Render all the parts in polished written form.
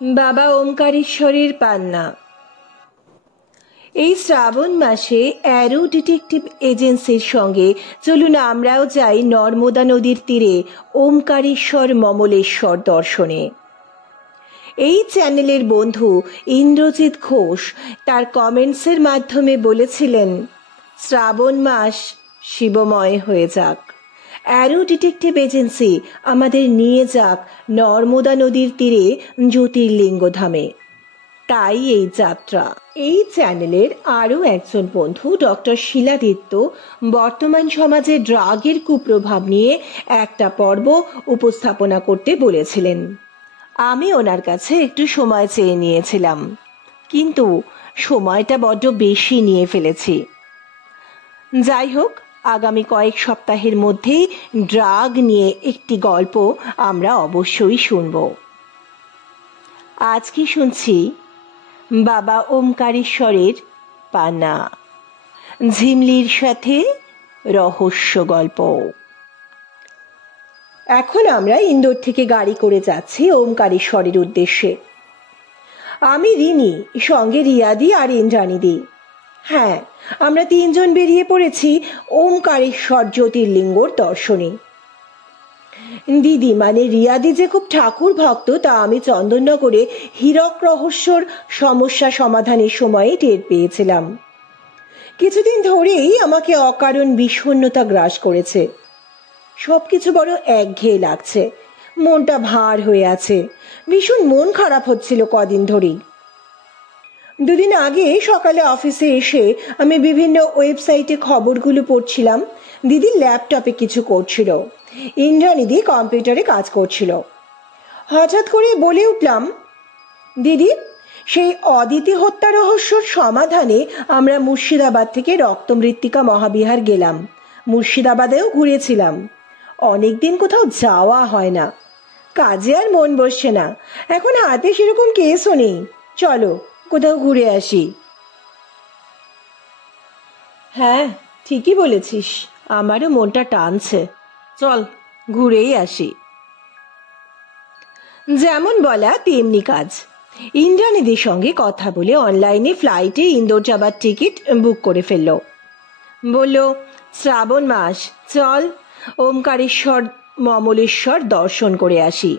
বাবা ওমকারেশ্বরের পান্না। এই শ্রাবণ মাসে অ্যারো ডিটেকটিভ এজেন্সির সঙ্গে চলুন আমরাও যাই নর্মদা নদীর তীরে ওমকারেশ্বর মমলেশ্বর দর্শনে। এই চ্যানেলের বন্ধু ইন্দ্রজিৎ ঘোষ তার কমেন্টসের মাধ্যমে বলেছিলেন, শ্রাবণ মাস শিবময় হয়ে যাক, অ্যারো ডিটেকটিভ এজেন্সি আমাদের নিয়ে যাক নর্মদা নদীর তীরে জ্যোতির্লিঙ্গ ধামে। তাই এই যাত্রা। এই চ্যানেলের আরও একজন বন্ধু ডক্টর শিলাদিত্য বর্তমান সমাজে ড্রাগের কুপ্রভাব নিয়ে একটা পর্ব উপস্থাপনা করতে বলেছিলেন। আমি ওনার কাছে একটু সময় চেয়ে নিয়েছিলাম, কিন্তু সময়টা বড্ড বেশি নিয়ে ফেলেছি। যাই হোক, আগামী কয়েক সপ্তাহের মধ্যেই ড্রাগ নিয়ে একটি গল্প আমরা অবশ্যই শুনব। আজ কি শুনছি? বাবা ওমকারেশ্বরের পান্না, ঝিমলির সাথে রহস্য গল্প। এখন আমরা ইন্দোর থেকে গাড়ি করে যাচ্ছি ওমকারেশ্বরের উদ্দেশ্যে। আমি রিনি, সঙ্গে রিয়াদি আর ইন্দ্রাণীদি। হ্যাঁ, আমরা তিনজন বেরিয়ে পড়েছি ওমকারেশ্বর জ্যোতির্লিঙ্গর দর্শনে। দিদি মানে রিয়াদি যে খুব ঠাকুর ভক্ত তা আমি চন্দননগরে হীরক রহস্যর সমস্যা সমাধানের সময় টের পেয়েছিলাম। কিছুদিন ধরেই আমাকে অকারণ বিষণ্ণতা গ্রাস করেছে। সবকিছু বড় একঘেয়ে লাগছে, মনটা ভার হয়ে আছে, ভীষণ মন খারাপ হচ্ছিল কদিন ধরেই। দুদিন আগে সকালে অফিসে এসে আমি বিভিন্ন ওয়েবসাইটে খবরগুলো পড়ছিলাম। দিদি ল্যাপটপে কিছু করছিল, ইন্দ্রাণীদি কম্পিউটারে কাজ করছিল। হঠাৎ করে বলে উঠলাম, দিদি, সেই অদিতি হত্যা রহস্যর সমাধানে আমরা মুর্শিদাবাদ থেকে রক্তমৃত্তিকা মহাবিহার গেলাম, মুর্শিদাবাদেও ঘুরেছিলাম। অনেকদিন কোথাও যাওয়া হয় না, কাজে আর মন বসছে না। এখন হাতে সেরকম কেসও নেই, চলো কোথাও ঘুরে আসি। হ্যাঁ, ঠিকই বলেছিস, আমারও মনটা টানছে, চল ঘুরেই আসি। যেমন বলা তেমনি কাজ। ইন্দ্রাণীদের সঙ্গে কথা বলে অনলাইনে ফ্লাইটে ইন্দোর যাবার টিকিট বুক করে ফেলল। বলল, শ্রাবণ মাস, চল ওমকারেশ্বর মমলেশ্বর দর্শন করে আসি।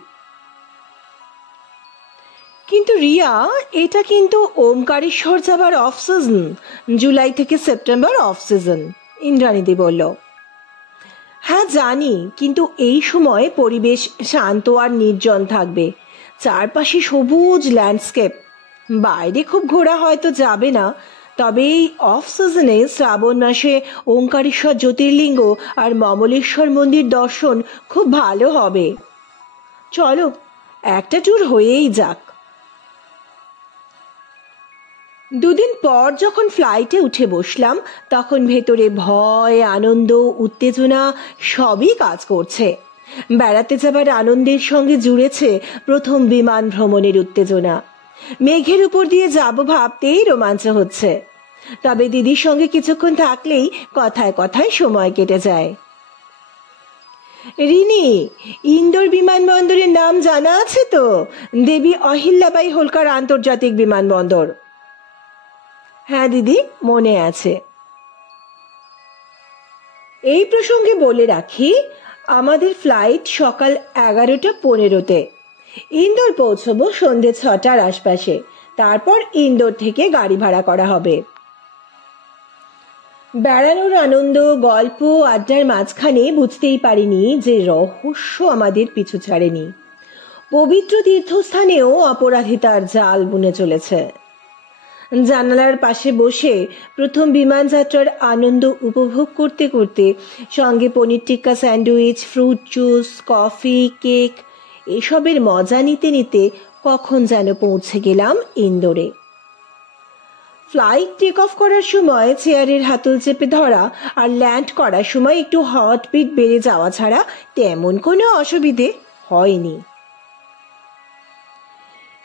কিন্তু রিয়া, এটা কিন্তু ওমকারেশ্বর যাবার অফ সিজন, জুলাই থেকে সেপ্টেম্বর অফ সিজন, ইন্দ্রাণীদি বলল। হ্যাঁ জানি, কিন্তু এই সময় পরিবেশ শান্ত আর নির্জন থাকবে, চারপাশে সবুজ ল্যান্ডস্কেপ। বাইরে খুব ঘোরা হয়তো যাবে না, তবে এই অফ সিজনে শ্রাবণ মাসে ওমকারেশ্বর জ্যোতির্লিঙ্গ আর মমলেশ্বর মন্দির দর্শন খুব ভালো হবে। চলো, একটা ট্যুর হয়েই যাক। দুদিন পর যখন ফ্লাইটে উঠে বসলাম, তখন ভেতরে ভয়, আনন্দ, উত্তেজনা সবই কাজ করছে। বেড়াতে যাবার আনন্দের সঙ্গে জুড়েছে প্রথম বিমান ভ্রমণের উত্তেজনা। মেঘের উপর দিয়ে যাব ভাবতেই রোমাঞ্চ হচ্ছে। তবে দিদির সঙ্গে কিছুক্ষণ থাকলেই কথায় কথায় সময় কেটে যায়। রিনি, ইন্দোর বিমানবন্দরের নাম জানা আছে তো? দেবী অহিল্যাবাই হোলকার আন্তর্জাতিক বিমানবন্দর। হ্যাঁ দিদি, মনে আছে। এই প্রসঙ্গে বলে রাখি, আমাদের ফ্লাইট সকাল 11:15-তে। ইন্দোর পৌঁছবো সন্ধ্যে 6টার আশপাশে। তারপর ইন্দোর থেকে গাড়ি ভাড়া করা হবে। বেড়ানোর আনন্দ, গল্প, আড্ডার মাঝখানে বুঝতেই পারিনি যে রহস্য আমাদের পিছু ছাড়েনি। পবিত্র তীর্থস্থানেও অপরাধিতার জাল বুনে চলেছে। জানালার পাশে বসে প্রথম বিমান যাত্রার আনন্দ উপভোগ করতে করতে সঙ্গে paneer tikka sandwich, fruit juice, coffee, cake এসবের মজা নিতে নিতে কখন যেন পৌঁছে গেলাম ইন্দোরে। ফ্লাইট টেক অফ করার সময় চেয়ারের হাতল চেপে ধরা আর ল্যান্ড করার সময় একটু হার্টবিট বেড়ে যাওয়া ছাড়া তেমন কোনো অসুবিধে হয়নি।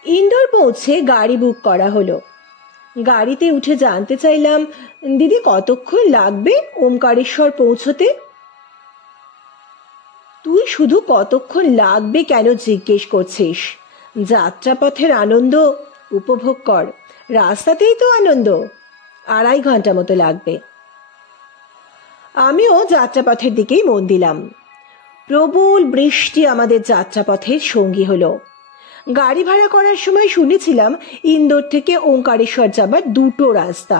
ইন্দোর পৌঁছে গাড়ি বুক করা হলো। গাড়িতে উঠে জানতে চাইলাম, দিদি কতক্ষণ লাগবে ওমকারেশ্বর পৌঁছতে? তুই শুধু কতক্ষণ লাগবে কেন জিজ্ঞেস করছিস? যাত্রাপথের আনন্দ উপভোগ কর, রাস্তাতেই তো আনন্দ। 2.5 ঘন্টা মতো লাগবে। আমিও যাত্রাপথের দিকেই মন দিলাম। প্রবল বৃষ্টি আমাদের যাত্রাপথের সঙ্গী হলো। গাড়ি ভাড়া করার সময় শুনেছিলাম ইন্দোর থেকে ওঙ্কারেশ্বর যাবার 2টো রাস্তা।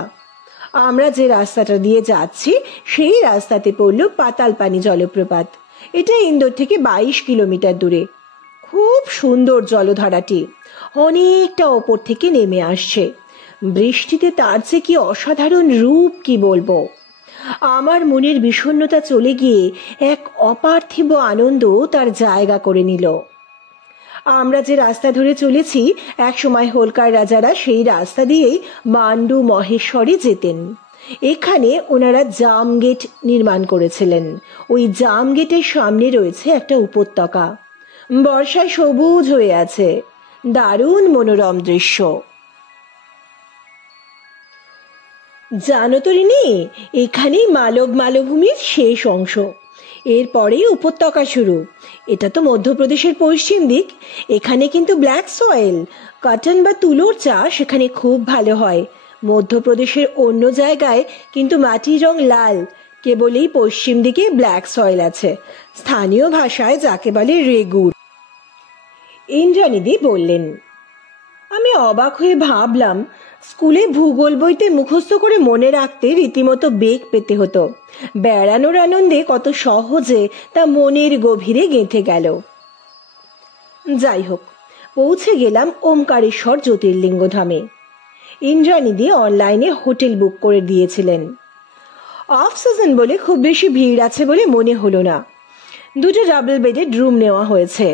আমরা যে রাস্তাটা দিয়ে যাচ্ছি সেই রাস্তাতে পড়ল পাতালপানি জলপ্রপাত। এটা ইন্দোর থেকে 22 কিলোমিটার দূরে। খুব সুন্দর জলধারাটি, অনেকটা ওপর থেকে নেমে আসছে। বৃষ্টিতে তার যে কি অসাধারণ রূপ কি বলবো। আমার মনের বিষণ্ণতা চলে গিয়ে এক অপার্থিব আনন্দ তার জায়গা করে নিল। আমরা যে রাস্তা ধরে চলেছি, একসময় হোলকার রাজারা সেই রাস্তা দিয়েই মান্ডু মহেশ্বরে যেতেন। এখানে ওনারা জাম গেট নির্মাণ করেছিলেন। ওই জাম গেটের সামনে রয়েছে একটা উপত্যকা, বর্ষায় সবুজ হয়ে আছে, দারুণ মনোরম দৃশ্য। জানো তো রিনি, এখানেই মালব মালভূমির শেষ অংশ, এরপরেই উপত্যকা শুরু। এটা তো মধ্যপ্রদেশের পশ্চিম দিক। এখানে কিন্তু ব্ল্যাক সয়েল, কটন বা তুলোর চাষ এখানে খুব ভালো হয়। মধ্যপ্রদেশের অন্য জায়গায় কিন্তু মাটির রং লাল, কেবলই পশ্চিম দিকে ব্ল্যাক সয়েল আছে। স্থানীয় ভাষায় যাকে বলে রেগুর। ইন্দ্রানিধি বললেন। আমি অবাক হয়ে ভাবলাম, স্কুলে ভূগোল বইতে মুখস্থ করে মনে রাখতে রীতিমতো বেগ পেতে হতো। বেড়ানোর আনন্দে কত সহজে তা মনের গভীরে গেঁথে গেল। যাই হোক, পৌঁছে গেলাম ওমকারেশ্বর জ্যোতির্লিঙ্গ ধামে। ইন্দ্রানিধি অনলাইনে হোটেল বুক করে দিয়েছিলেন। অফ সিজন বলে খুব বেশি ভিড় আছে বলে মনে হলো না। 2টো ডাবল বেডেড রুম নেওয়া হয়েছে।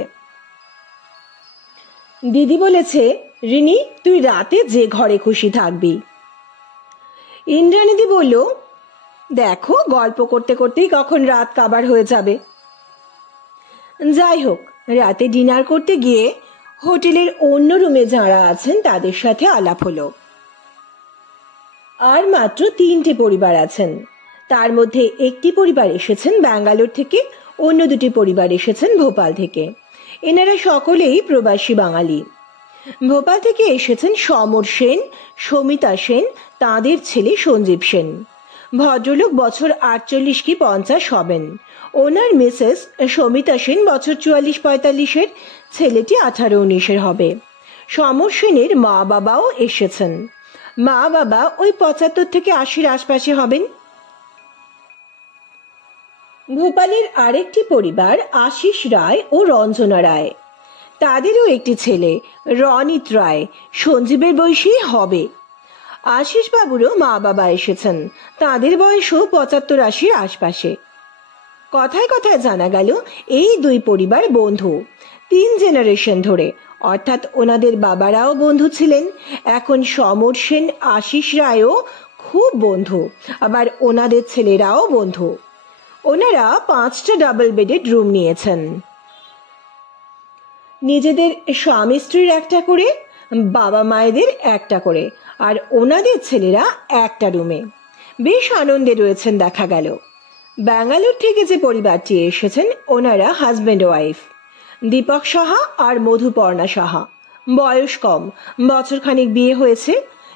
দিদি বলেছে, রিনি তুই রাতে যে ঘরে খুশি থাকবি। ইন্দ্রানিধি বলল, দেখো গল্প করতে করতেই কখন রাত কাবার হয়ে যাবে। যাই হোক, রাতে ডিনার করতে গিয়ে হোটেলের অন্য রুমে যারা আছেন তাদের সাথে আলাপ হলো। আর মাত্র 3টে পরিবার আছেন। তার মধ্যে একটি পরিবার এসেছেন ব্যাঙ্গালোর থেকে, অন্য 2টি পরিবার এসেছেন ভোপাল থেকে। এনারা সকলেই প্রবাসী বাঙালি। ভোপাল থেকে এসেছেন সমর সেন, সমিতা সেন, তাঁদের ছেলে সঞ্জীব সেন। ভদ্রলোক বছর 48 কি 50 হবেন। ওনার মিসেস সমিতা সেন বছর 44-45-এর, ছেলেটি 18-19-এর হবে। সমর সেনের মা বাবাও এসেছেন। মা বাবা ওই 75 থেকে 80-র আশপাশে হবেন। ভোপালের আরেকটি পরিবার আশিস রায় ও রঞ্জনা রায়। তাদেরও একটি ছেলে রনিত রায়, সঞ্জীবের বয়সী হবে। আশিস বাবুরও মা বাবা এসেছেন, তাদের বয়সও 75-80-র আশপাশে। কথায় কথায় জানা গেল এই 2 পরিবার বন্ধু 3 জেনারেশন ধরে, অর্থাৎ ওনাদের বাবারাও বন্ধু ছিলেন। এখন সমর সেন আশিস রায়ও খুব বন্ধু, আবার ওনাদের ছেলেরাও বন্ধু। ওনারা 5টা ডাবল বেডেড রুম নিয়েছেন, নিজেদের স্বামী স্ত্রীর একটা করে, বাবা মায়েদের একটা করে, আর ওনাদের ছেলেরা একটা রুমে। বেশ আনন্দে রয়েছেন দেখা গেল। ব্যাঙ্গালোর থেকে যে পরিবারটি এসেছেন ওনারা হাজব্যান্ড ওয়াইফ, দীপক সাহা আর মধুপর্ণা সাহা। বয়স কম, বছরখানেক বিয়ে হয়েছে।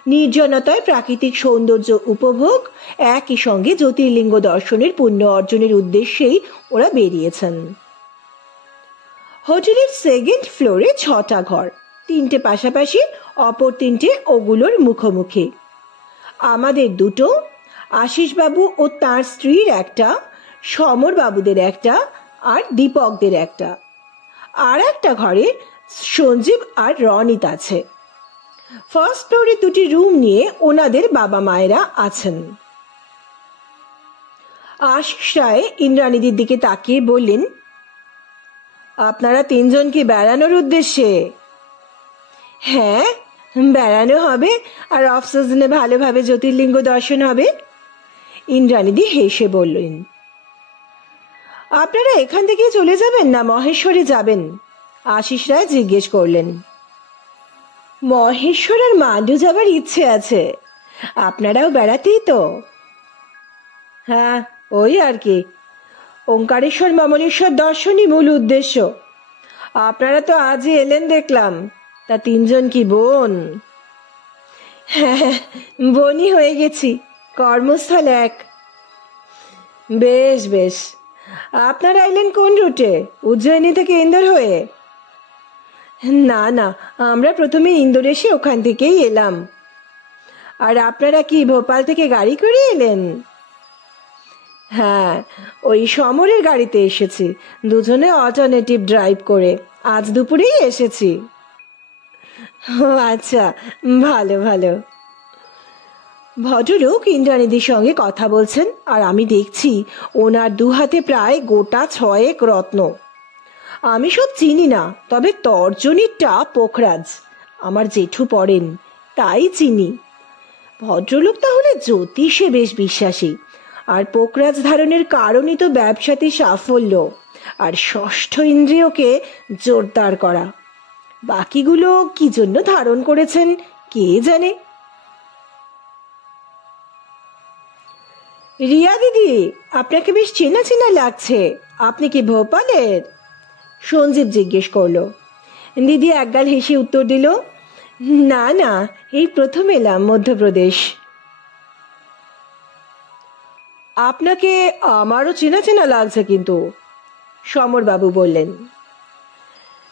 নির্জনতায় প্রাকৃতিক সৌন্দর্য উপভোগ, একই সঙ্গে জ্যোতির্লিঙ্গ দর্শনের পুণ্য অর্জনের উদ্দেশ্যেই ওরা বেরিয়েছেন। হোটেলের 2nd ফ্লোরে 6টা ঘর, 3টে পাশাপাশি, অপর 3টে ওগুলোর মুখোমুখি। আমাদের 2টো, আশিসবাবু ও তার স্ত্রীর একটা, সমর বাবুদের একটা, আর দীপকদের একটা। আর একটা ঘরে সঞ্জীব আর রনিত আছে। 1st ফ্লোরে 2টি রুম নিয়ে ওনাদের বাবা মায়েরা আছেন। আশিস রায় ইন্দ্রানিধির দিকে তাকিয়ে বললেন, আপনারা 3 জন কি বেড়ানোর উদ্দেশ্যে? হ্যাঁ, বেড়ানো হবে আর অফ সিজনে ভালোভাবে জ্যোতির্লিঙ্গ দর্শন হবে। ইন্দ্রানিধি হেসে বললেন। আপনারা এখান থেকে চলে যাবেন না মহেশ্বরে যাবেন? আশিস রায় জিজ্ঞেস করলেন। মহেশ্বর আর মান্ডু যাবার ইচ্ছে আছে, আপনারাও বেড়াতেই তো? হ্যাঁ, ওই আর কি। ওঙ্কারেশ্বর মামলেশ্বর দর্শনই মূল উদ্দেশ্য। আপনারা তো আজই এলেন দেখলাম, তা তিনজন কি বোন? হ্যাঁ, বোনই হয়ে গেছি, কর্মস্থল এক। বেশ বেশ। আপনারা এলেন কোন রুটে, উজ্জয়িনী থেকে ইন্দোর হয়ে? না না, আমরা প্রথমে ইন্দোর এসে ওখান থেকেই এলাম। আর আপনারা কি ভোপাল থেকে গাড়ি করে এলেন? হ্যাঁ, ওই সমরের গাড়িতে এসেছি, দুজনে অল্টারনেটিভ ড্রাইভ করে। আজ দুপুরেই এসেছি। ও আচ্ছা, ভালো ভালো। ভদ্রলোক ইন্দ্রাণীদির সঙ্গে কথা বলছেন, আর আমি দেখছি ওনার দু হাতে প্রায় গোটা 6 রত্ন। আমি সব চিনি না, তবে তর্জনীরটা পোখরাজ, আমার জেঠু পড়েন, তাই চিনি। ভদ্রলোক তাহলে জ্যোতিষে বেশ বিশ্বাসী, আর পোখরাজ ধারণের কারণই তো ব্যবসাতে সাফল্য আর ষষ্ঠ ইন্দ্রিয়কে জোরদার করা। বাকিগুলো কি জন্য ধারণ করেছেন কে জানে। রিয়া দিদি, আপনাকে বেশ চেনা চেনা লাগছে, আপনি কি ভোপালের? সঞ্জীব জিজ্ঞেস করলো। দিদি একগাল হেসে উত্তর দিল, না না, এই প্রথম এলাম মধ্যপ্রদেশ। আপনাকে আমারও চেনা চেনা লাগছে কিন্তু, সমরবাবু বললেন।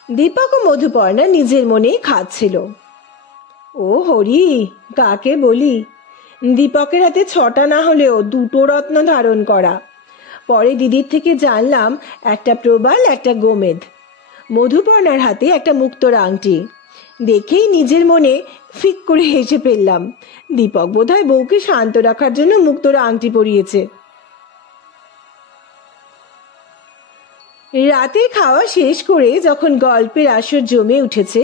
দীপক ও মধুপর্ণা নিজের মনে খাচ্ছিল। ও হরি, কাকে বলি! দীপকের হাতে 6টা না হলেও 2টো রত্ন ধারণ করা। পরে দিদির থেকে জানলাম একটা প্রবাল, একটা গোমেদ। মধুপর্ণার হাতে একটা মুক্তোর আংটি। দেখেই নিজের মনে ফিক করে হেসে ফেললাম। দীপক বোধহয় বউকে শান্ত রাখার জন্য মুক্তোর আংটি পরিয়েছে। রাতের খাওয়া শেষ করে যখন গল্পের আসর জমে উঠেছে,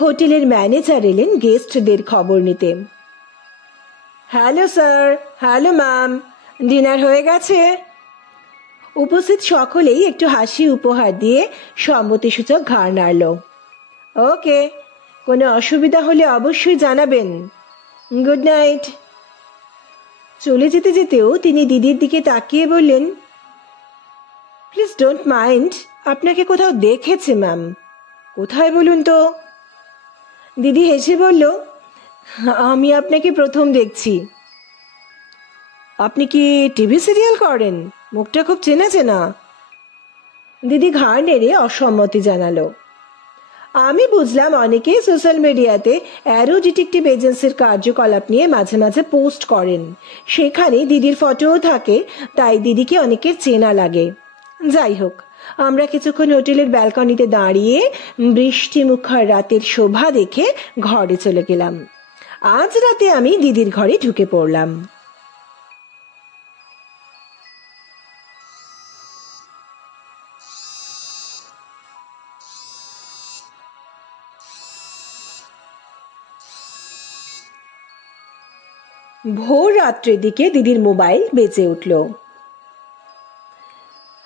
হোটেলের ম্যানেজার এলেন গেস্টদের খবর নিতে। Hello sir, hello ma'am, dinner হয়ে গেছে? উপস্থিত সকলেই একটু হাসি উপহার দিয়ে সম্মতিসূচক ঘাড় নাড়ল। ওকে, কোনো অসুবিধা হলে অবশ্যই জানাবেন। Good night. চলে যেতে যেতেও তিনি দিদির দিকে তাকিয়ে বললেন, প্লিজ ডোন্ট মাইন্ড, আপনাকে কোথাও দেখেছে ম্যাম। কোথায় বলুন তো? দিদি হেসে বলল, আমি আপনাকে প্রথম দেখছি। আপনি কি টিভি সিরিয়াল করেন? মুখটা খুব চেনা চেনা। দিদি ঘাড় নেড়ে অসম্মতি জানালো। আমি বুঝলাম অনেকেই সোশ্যাল মিডিয়াতে অ্যারো ডিটেকটিভ এজেন্সির কার্যকলাপ নিয়ে মাঝে মাঝে পোস্ট করেন, সেখানে দিদির ফটোও থাকে, তাই দিদিকে অনেকের চেনা লাগে। যাই হোক, আমরা কিছুক্ষণ হোটেলের ব্যালকনিতে দাঁড়িয়ে বৃষ্টি মুখর রাতের শোভা দেখে ঘরে চলে গেলাম। আজ রাতে আমি দিদির ঘরে ঢুকে পড়লাম। ভোর রাত্রের দিকে দিদির মোবাইল বেজে উঠল।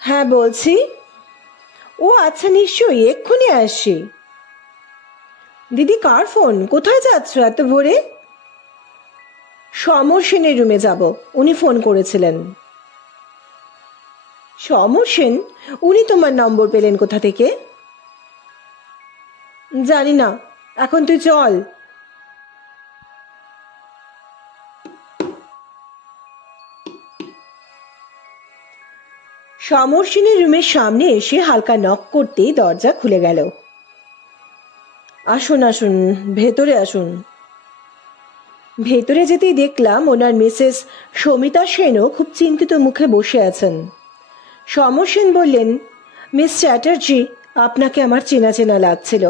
হ্যাঁ বলছি। ও আচ্ছা, নিশ্চয়ই এক্ষুনি আসছি। দিদি কার ফোন? কোথায় যাচ্ছ এত ভোরে? সমর সেনের রুমে যাব, উনি ফোন করেছিলেন। সমর সেন? উনি তোমার নম্বর পেলেন কোথা থেকে? জানি না, এখন তুই চল। সমর সেনের রুমের সামনে এসে হালকা নক করতেই দরজা খুলে গেল। আসুন আসুন, ভেতরে আসুন। ভেতরে যেতেই দেখলাম ওনার মিসেস সমিতা সেনও খুব চিন্তিত মুখে বসে আছেন। সমর সেন বললেন, মিস চ্যাটার্জি, আপনাকে আমার চেনা চেনা লাগছিল।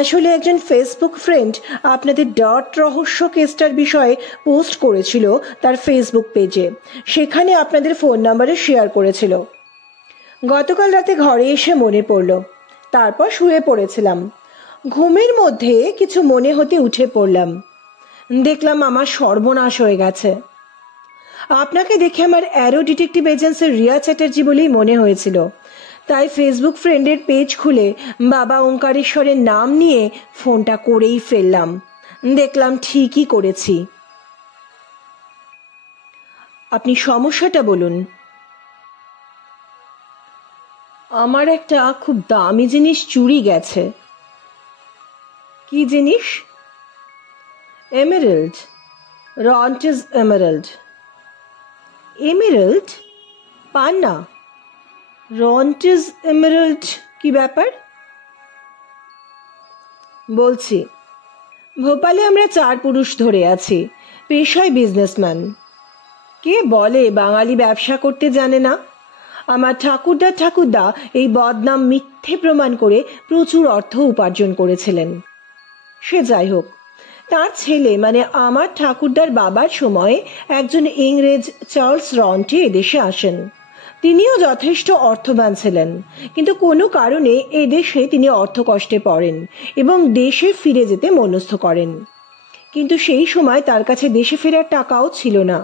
আসলে একজন ফেসবুক ফ্রেন্ড আপনাদের ডট রহস্য কেসটার বিষয়ে পোস্ট করেছিল তার ফেসবুক পেজে, সেখানে আপনাদের ফোন নাম্বারে শেয়ার করেছিল। গতকাল রাতে ঘরে এসে মনে পড়ল, তারপর শুয়ে পড়েছিলাম। ঘুমের মধ্যে কিছু মনে হতে উঠে পড়লাম, দেখলাম আমার সর্বনাশ হয়ে গেছে। আপনাকে দেখে আমার অ্যারো ডিটেকটিভ এজেন্সির রিয়া চ্যাটার্জি বলেই মনে হয়েছিল, তাই ফেসবুক ফ্রেন্ডের পেজ খুলে বাবা ওঙ্কারেশ্বরের নাম নিয়ে ফোনটা করেই ফেললাম। দেখলাম ঠিকই করেছি। আপনি সমস্যাটা বলুন। আমার একটা খুব দামি জিনিস চুরি গেছে। কি জিনিস? এমেরাল্ড, রন্টিজ এমেরাল্ড। এমেরাল্ড? পান্না? রন্টিজ এমেরাল্ড কি ব্যাপার? বলছি, ভোপালে আমরা 4 পুরুষ ধরে আছি, পেশায় বিজনেসম্যান। কে বলে বাঙালি ব্যবসা করতে জানে না? আমার ঠাকুরদা এই বদনাম মিথ্যে প্রমাণ করে প্রচুর অর্থ উপার্জন করেছিলেন। সে যাই হোক, তার ছেলে মানে আমার ঠাকুরদার বাবার সময় একজন ইংরেজ চার্লস রন্টি এদেশে আসেন। তিনিও যথেষ্ট অর্থবান ছিলেন, কিন্তু কোনো কারণে এদেশে তিনি অর্থকষ্টে পড়েন এবং দেশে ফিরে যেতে মনস্থ করেন। কিন্তু সেই সময় তার কাছে দেশে ফেরার টাকাও ছিল না।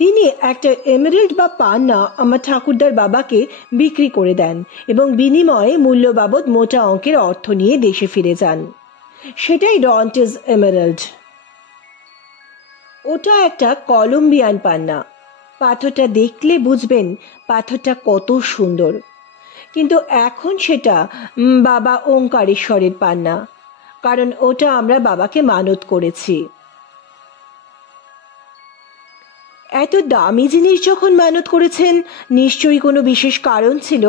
তিনি একটা এমেরাল্ড বা পান্না আমার ঠাকুরদার বাবাকে বিক্রি করে দেন এবং বিনিময়ে মূল্য বাবদ মোটা অঙ্কের অর্থ নিয়ে দেশে ফিরে যান। সেটাই রন্টিজ এমেরাল্ড। ওটা একটা কলম্বিয়ান পান্না। পাথরটা দেখলে বুঝবেন পাথরটা কত সুন্দর। কিন্তু এখন সেটা বাবা ওঙ্কারেশ্বরের পান্না, কারণ ওটা আমরা বাবাকে মানত করেছি। এত দামি জিনিস যখন মানত করেছেন, নিশ্চয়ই কোনো বিশেষ কারণ ছিল।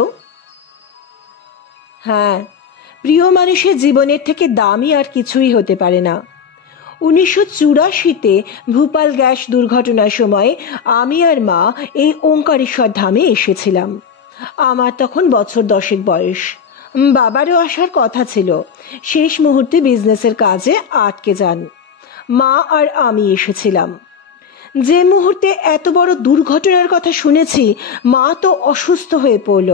হ্যাঁ, প্রিয় মানুষের জীবনের থেকে দামি আর কিছুই হতে পারে না। 1984-তে ভূপাল গ্যাস দুর্ঘটনার সময় আমি আর মা এই ওঙ্কারেশ্বর ধামে এসেছিলাম। আমার তখন বছর 10 বয়স। বাবারও আসার কথা ছিল, শেষ মুহূর্তে বিজনেসের কাজে আটকে যান। মা আর আমি এসেছিলাম। যে মুহূর্তে এত বড় দুর্ঘটনার কথা শুনেছি, মা তো অসুস্থ হয়ে পড়ল।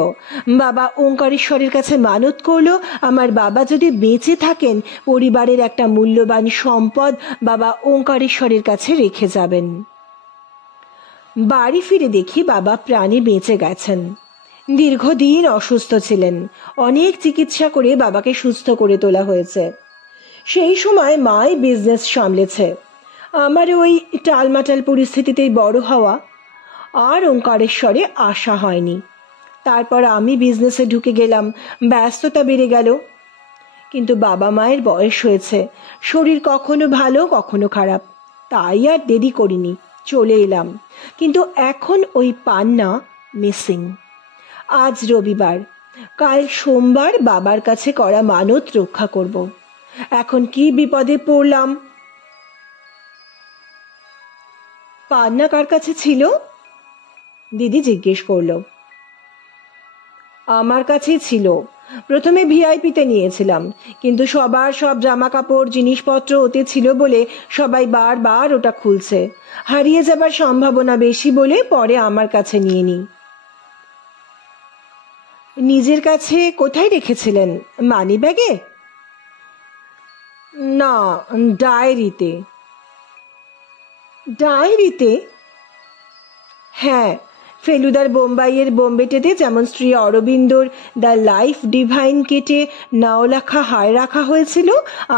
বাবা ওঙ্কারেশ্বরের কাছে মানত করলো, আমার বাবা যদি বেঁচে থাকেন পরিবারের একটা মূল্যবান সম্পদ বাবা ওঙ্কারেশ্বরের কাছে রেখে যাবেন। বাড়ি ফিরে দেখি বাবা প্রাণে বেঁচে গেছেন। দীর্ঘদিন অসুস্থ ছিলেন, অনেক চিকিৎসা করে বাবাকে সুস্থ করে তোলা হয়েছে। সেই সময় মাই বিজনেস সামলেছে। আমার ওই টালমাটাল পরিস্থিতিতেই বড় হওয়া, আর ওঙ্কারেশ্বরে আসা হয়নি। তারপর আমি বিজনেসে ঢুকে গেলাম, ব্যস্ততা বেড়ে গেল। কিন্তু বাবা মায়ের বয়স হয়েছে, শরীর কখনো ভালো কখনো খারাপ, তাই আর দেরি করিনি, চলে এলাম। কিন্তু এখন ওই পান্না মিসিং। আজ রবিবার, কাল সোমবার বাবার কাছে করা মানত রক্ষা করব। এখন কি বিপদে পড়লাম। পান্না কার কাছে ছিল? দিদি জিজ্ঞেস করলো। আমার কাছেই ছিল। প্রথমে ভিআইপিতে নিয়েছিলাম, কিন্তু সবার সব জামা কাপড় জিনিসপত্র ওতে ছিল বলে সবাই বারবার ওটা খুলছে। হারিয়ে যাবার সম্ভাবনা বেশি বলে পরে আমার কাছে নিয়ে নিই। নিজের কাছে কোথায় রেখেছিলেন? মানি ব্যাগে? না, ডায়েরিতে। ডায়েরিতে? হ্যাঁ, ফেলুদার বোম্বাইয়ের বোম্বেটেতে যেমন Shri Arvinder the life divine কেটে নাওলাখা হায় রাখা হয়েছিল,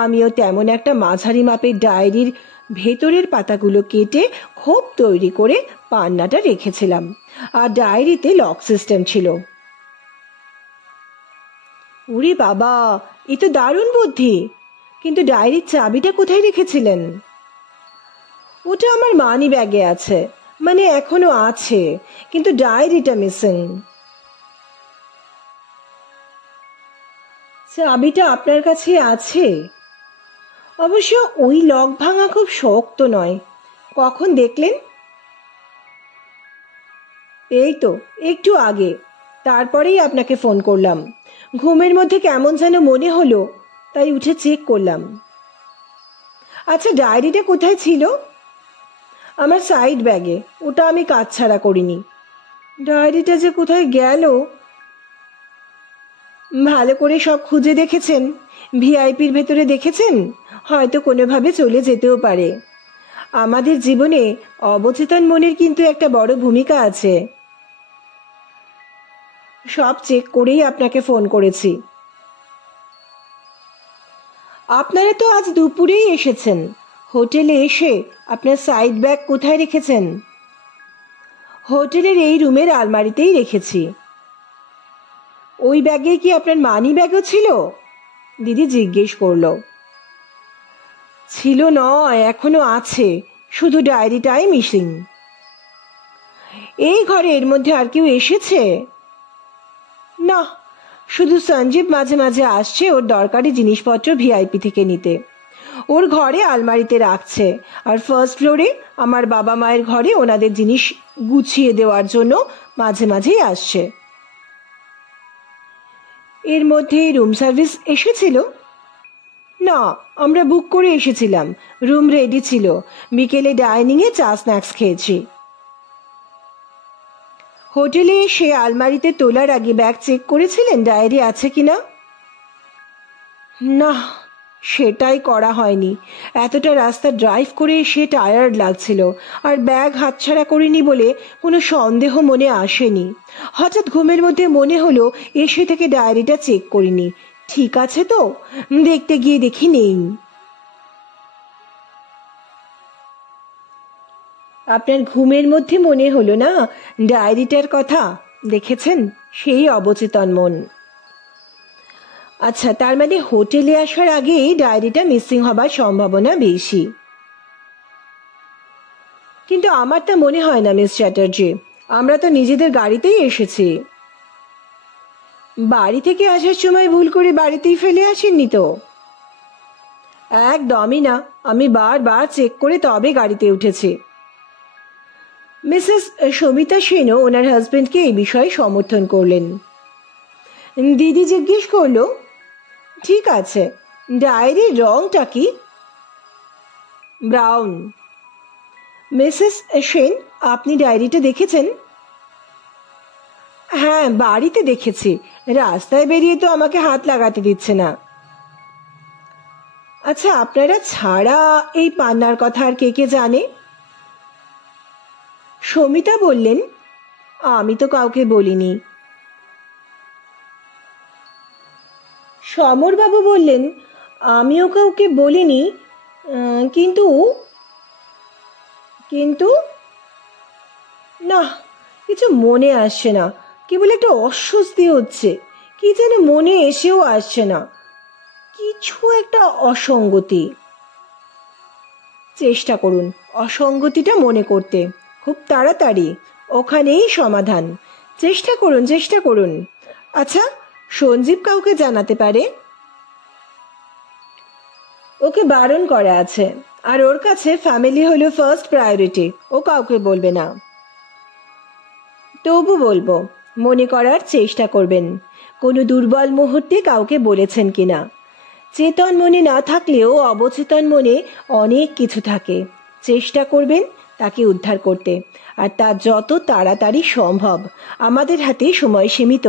আমিও তেমন একটা মাঝারি মাপের ডায়েরির ভেতরের পাতাগুলো কেটে খোপ তৈরি করে পান্নাটা রেখেছিলাম। আর ডায়েরিতে লক সিস্টেম ছিল। ওরে বাবা, এ তো দারুণ বুদ্ধি। কিন্তু ডায়েরির চাবিটা কোথায় রেখেছিলেন? ওটা আমার মানি ব্যাগে আছে, মানে এখনো আছে, কিন্তু ডায়েরিটা মিসিং। চাবিটা আপনার কাছে আছে? অবশ্য ওই লক ভাঙা খুব শক্ত নয়। কখন দেখলেন? এই তো একটু আগে। তারপরেই আপনাকে ফোন করলাম। ঘুমের মধ্যে কেমন যেন মনে হলো, তাই উঠে চেক করলাম। আচ্ছা, ডায়েরিটা কোথায় ছিল? আমার সাইড ব্যাগে, ওটা আমি কাছছাড়া করিনি। ডায়েরিটা যে কোথায় গেল। ভালো করে সব খুঁজে দেখেছেন? ভিআইপির ভেতরে দেখেছেন? হয়তো কোনোভাবে চলে যেতেও পারে। আমাদের জীবনে অবচেতন মনের কিন্তু একটা বড় ভূমিকা আছে। সব চেক করেই আপনাকে ফোন করেছি। আপনারা তো আজ দুপুরেই এসেছেন। হোটেলে এসে আপনার সাইড ব্যাগ কোথায় রেখেছেন? হোটেলের এই রুমের আলমারিতেই রেখেছি। ওই ব্যাগে কি আপনার মানি ব্যাগও ছিল? দিদি জিজ্ঞেস করলো। ছিল নয়, এখনো আছে, শুধু ডায়েরিটাই মিসিং। এই ঘরে এর মধ্যে আর কেউ এসেছে? না, শুধু সঞ্জীব মাঝে মাঝে আসছে ওর দরকারি জিনিসপত্র ভিআইপি থেকে নিতে। ওর ঘরে আলমারিতে রাখছে, আর ফার্স্ট ফ্লোরে আমার বাবা মায়ের ঘরে ওনাদের জিনিস গুছিয়ে দেওয়ার জন্য মাঝে মাঝেই আসছে। এর মধ্যে রুম সার্ভিস এসেছিল? না, আমরা বুক করে এসেছিলাম, রুম রেডি ছিল, বিকেলে ডাইনিংয়ে চা স্ন্যাক্স খেয়েছি। হোটেলে এসে আলমারিতে তোলার আগে ব্যাগ চেক করেছিলেন ডায়েরি আছে কিনা? না, সেটাই করা হয়নি। এতটা রাস্তা ড্রাইভ করে এসে টায়ার্ড লাগছিল, আর ব্যাগ হাতছাড়া করিনি বলে কোনো সন্দেহ মনে আসেনি। হঠাৎ ঘুমের মধ্যে মনে হলো এসে থেকে ডায়েরিটা চেক করিনি। ঠিক আছে তো, দেখতে গিয়ে দেখি নেই। আপনার ঘুমের মধ্যে মনে হলো না ডায়েরিটার কথা? দেখেছেন, সেই অবচেতন মন। আচ্ছা, তার মানে হোটেলে আসার আগেই ডায়েরিটা মিসিং হবার সম্ভাবনা বেশি। কিন্তু আমার তা মনে হয় না মিস চ্যাটার্জি, আমরা তো নিজেদের গাড়িতেই এসেছি। বাড়ি থেকে আসার সময় ভুল করে বাড়িতেই ফেলে আসেননি তো? একদমই না, আমি বারবার চেক করে তবে গাড়িতে উঠেছি। মিসেস সবিতা সেনও ওনার হাজবেন্ডকে এই বিষয়ে সমর্থন করলেন। দিদি জিজ্ঞেস করলো, ঠিক আছে, ডায়েরির রংটা কি? ব্রাউন। মিসেস সেন, আপনি ডায়েরিটা দেখেছেন? হ্যাঁ, বাড়িতে দেখেছি, রাস্তায় বেরিয়ে তো আমাকে হাত লাগাতে দিচ্ছে না। আচ্ছা, আপনারা ছাড়া এই পান্নার কথা আর কে কে জানে? সমিতা বললেন, আমি তো কাউকে বলিনি। সমরবাবু বললেন, আমিও কাউকে বলিনি, কিন্তু কিন্তু না, কিছু মনে আসছে না, কেবল একটা অস্বস্তি হচ্ছে, কি যেন মনে এসেও আসছে না, কিছু একটা অসঙ্গতি। চেষ্টা করুন অসঙ্গতিটা মনে করতে, খুব তাড়াতাড়ি ওখানেই সমাধান। চেষ্টা করুন, চেষ্টা করুন। আচ্ছা, সঞ্জীব কাউকে জানাতে পারে? ওকে বারণ করা আছে, আর ওর কাছে ফ্যামিলি হলো ফার্স্ট প্রায়োরিটি, ও কাউকে বলবে না। তবু বলবো, মনে করার চেষ্টা করবেন কোনো দুর্বল মুহূর্তে কাউকে বলেছেন কিনা। চেতন মনে না থাকলেও অবচেতন মনে অনেক কিছু থাকে, চেষ্টা করবেন তাকে উদ্ধার করতে, আর তা যত তাড়াতাড়ি সম্ভব। আমাদের হাতে সময় সীমিত।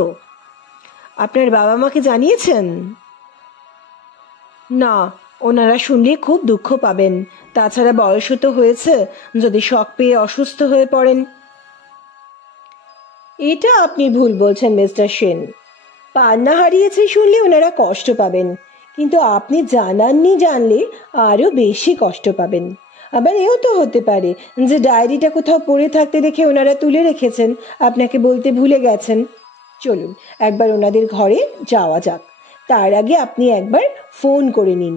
আপনার বাবা মাকে জানিয়েছেন? না, ওনারা শুনলে খুব দুঃখ পাবেন, তাছাড়া বয়সও তো হয়েছে, যদি শক পেয়ে অসুস্থ হয়ে পড়েন। এটা আপনি ভুল বলছেন মিস্টার সেন, পান্না হারিয়েছে শুনলে ওনারা কষ্ট পাবেন, কিন্তু আপনি জানাননি জানলে আরো বেশি কষ্ট পাবেন। আবার এও তো হতে পারে যে ডায়েরিটা কোথাও পড়ে থাকতে দেখে ওনারা তুলে রেখেছেন, আপনাকে বলতে ভুলে গেছেন। চলুন একবার ওনাদের ঘরে যাওয়া যাক, তার আগে আপনি একবার ফোন করে নিন।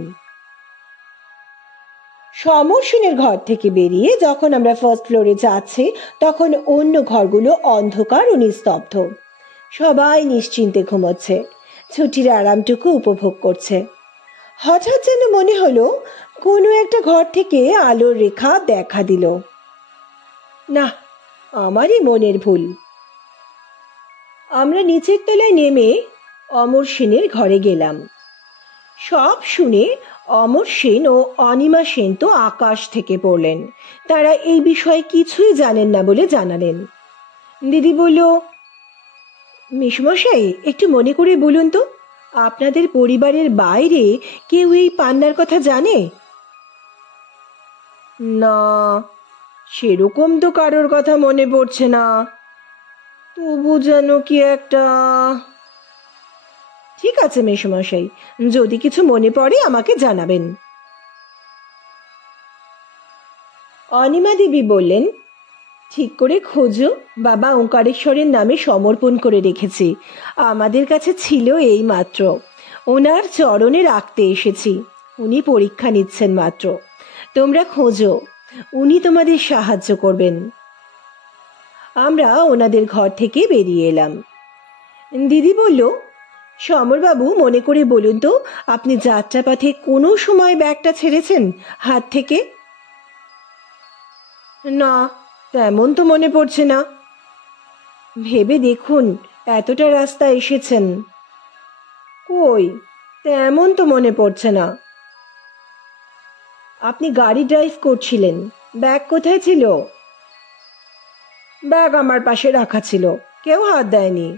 সমর সেনের ঘর থেকে বেরিয়ে যখন আমরা ফার্স্ট ফ্লোরে যাচ্ছি, তখন অন্য ঘরগুলো অন্ধকার ও নিস্তব্ধ। সবাই নিশ্চিন্তে ঘুমোচ্ছে, ছুটির আরামটুকু উপভোগ করছে। হঠাৎ যেন মনে হলো কোনো একটা ঘর থেকে আলোর রেখা দেখা দিল। না, আমারই মনের ভুল। আমরা নিচের তলায় নেমে অমর সেনের ঘরে গেলাম। সব শুনে অমর সেন ও অনিমা সেন তো আকাশ থেকে পড়লেন, তারা এই বিষয়ে কিছুই জানেন না বলে জানালেন। দিদি বলল, মেশমশাই, একটু মনে করে বলুন তো, আপনাদের পরিবারের বাইরে কেউ এই পান্নার কথা জানে? না, সেরকম তো কারোর কথা মনে পড়ছে না, তবু যেন কি একটা। ঠিক আছে মেশমশাই, যদি কিছু মনে পড়ে আমাকে জানাবেন। অনিমা দেবী বললেন, ঠিক করে খোঁজো, বাবা ওঙ্কারেশ্বরের নামে সমর্পণ করে রেখেছি। আমাদের কাছে ছিল এই মাত্র, ওনার চরণে রাখতে এসেছি। উনি পরীক্ষা নিচ্ছেন মাত্র, তোমরা খোঁজো, উনি তোমাদের সাহায্য করবেন। আমরা ওনাদের ঘর থেকে বেরিয়ে এলাম। দিদি বলল, সমরবাবু মনে করে বলুন তো, আপনি যাত্রাপথে কোনো সময় ব্যাগটা ছেড়েছেন হাত থেকে? না, তেমন তো মনে পড়ছে না। ভেবে দেখুন, এতটা রাস্তা এসেছেন। কই, তেমন তো মনে পড়ছে না। আপনি গাড়ি ড্রাইভ করছিলেন, ব্যাগ কোথায় ছিল? ব্যাগ আমার পাশে রাখা ছিল, কেউ হাত দেয়নি।